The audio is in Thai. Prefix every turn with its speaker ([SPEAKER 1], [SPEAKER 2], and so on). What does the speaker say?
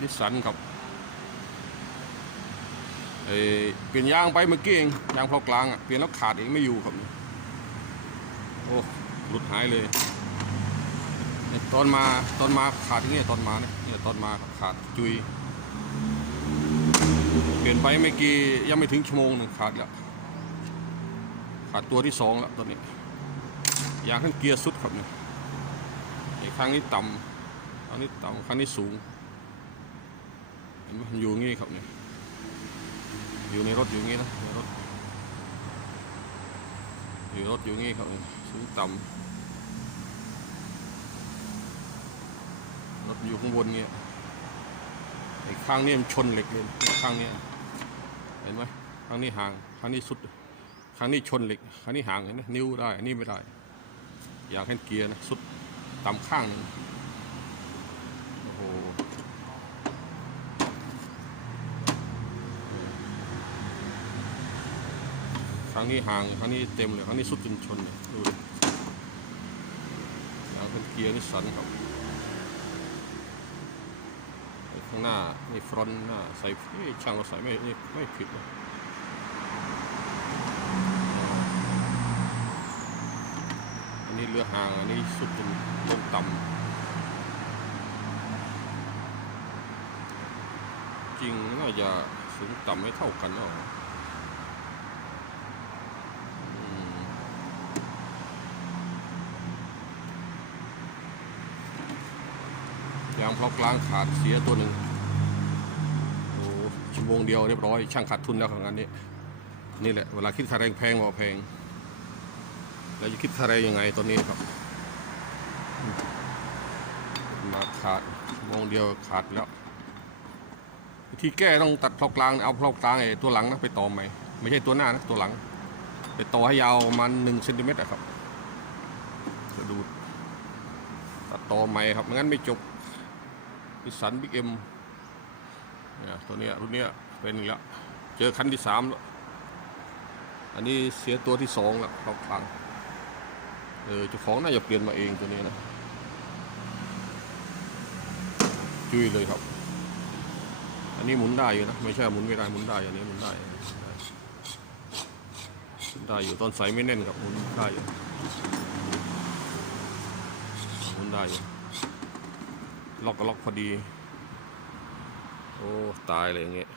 [SPEAKER 1] นิสสันครับเอ้ยเปลี่ยนยางไปเมื่อกี้เองยางเพลากลางอะเปลี่ยนแล้วขาดเองไม่อยู่ครับโอ้หลุดหายเลยตอนมาตอนมาขาดอย่างเงี้ยตอนมาเนี่ยตอนมาขาดจุย เปลี่ยนไปเมื่อกี้ยังไม่ถึงชั่วโมงหนึ่งขาดแล้วขาดตัวที่สองแล้วตอนนี้ยางขึ้นเกียร์สุดครับเนี่ยไอ้ข้างนี้ต่ำอันนี้ต่ำข้างนี้สูง อยู่อย่างงี้ครับเนี่ยอยู่ในรถอยู่อย่างงี้นะในรถอยู่รถอยู่อย่างงี้ครับเนี่ยสูงต่ำรถอยู่ข้างบนเงี้ยไอ้ข้างนี้มันชนเหล็กเลยข้างนี้เห็นไหมข้างนี้ห่างข้างนี้สุดข้างนี้ชนเหล็กข้างนี้ห่างเห็นไหมนิ้วได้อันนี้ไม่ได้ อยากให้เกียร์นะสุดต่ำข้างนึงโอ้โหค รั้งนี้ห่างครั้งนี้เต็มเลยครั้งนี้สุดจนชนเลยดูดิอยากให้เกียร์นิสสันครับข้างหน้านี่ฟรอนต์หน้าใส่ช่างก็ใส่ไม่ไม่ผิดนะอันนี้เรือห่างอันนี้สุดลงลงต่ำจริงน่าจะสูงต่ำไม่เท่ากันหรอกอืมยางเพลอกลางขาดเสียตัวหนึ่งโอ้ชั่วโมงเดียวเรียบร้อย ช่างขาดทุนแล้วของอันนี้นี่แหละเวลาคิดค่าแรงแพงว่าแพงเราจะคิดอะไรยังไงตอนนี้ครับ มาขาดชั่วโมงเดียวขาดแล้ววิธีแก้ต้องตัดเพลากลางเอาเพลากลางไอ้ตัวหลังนะไปต่อใหม่ไม่ใช่ตัวหน้านะตัวหลัง ไปต่อให้ยาวประมันหนึ่งเซนติเมตรอะครับกระดูตัดต่อใหม่ครับไม่งั้นไม่จบ นิสสันบิ๊กเอ็มเนี่ยตัวเนี้ยรุ่นเนี้ยเป็นอีกแล้วเจอคันที่สามแล้วอันนี้เสียตัวที่สองแล้วรอบครั้งเออเจ้าของน่าจะเปลี่ยนมาเองตัวนี้นะจุยเลยครับ อันนี้หมุนได้อยู่นะไม่ใช่หมุนไม่ได้หมุนได้อันนี้หมุนได้หมุนได้อยู่ตอนใส่ไม่แน่นครับหมุนได้อยู่หมุนได้อยู่ ล็อกก็ล็อกพอดี โอ้ ตายเลยอย่างเงี้ย